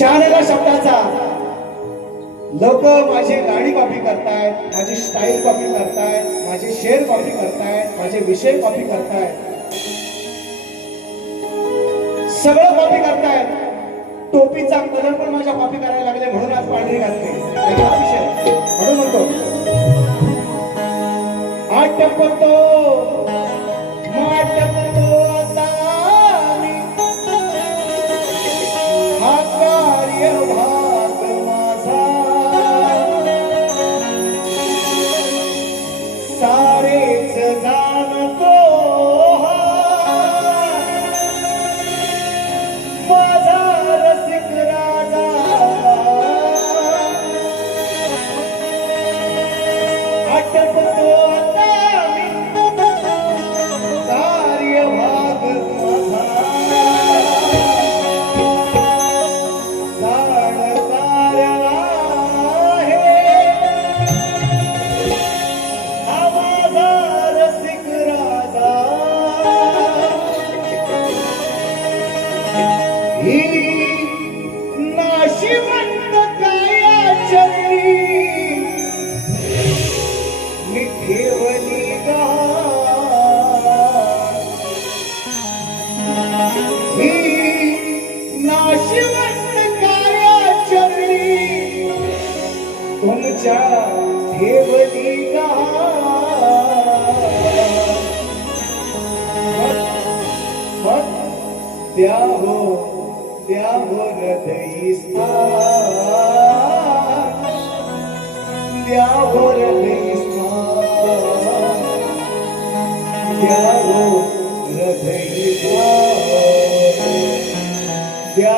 शानला शब्दाचा लोक माझी गाणी कॉपी करतायत, माझी स्टाईल कॉपी करतायत, माझे शेर कॉपी करतायत, माझे विषय कॉपी करतायत, सगळं कॉपी करतायत. टोपीचा कलर पण माझ्या कॉपी करायला लागले म्हणून आज पांढरी घातली. हा विषय म्हणून म्हणतो आटपतो माटपतो आता मी हा कार्य भाग माझा सारेच जाणतो माझा रसिक राजा आटपतो नाशिवंत कायाचरी मी ठेवली गा ही नाशिवंत कायाचरी तुमच्या ठेवली गा द्या हो हृदय स्थान, द्या हो हृदय स्थान, द्या हो हृदय स्थान, द्या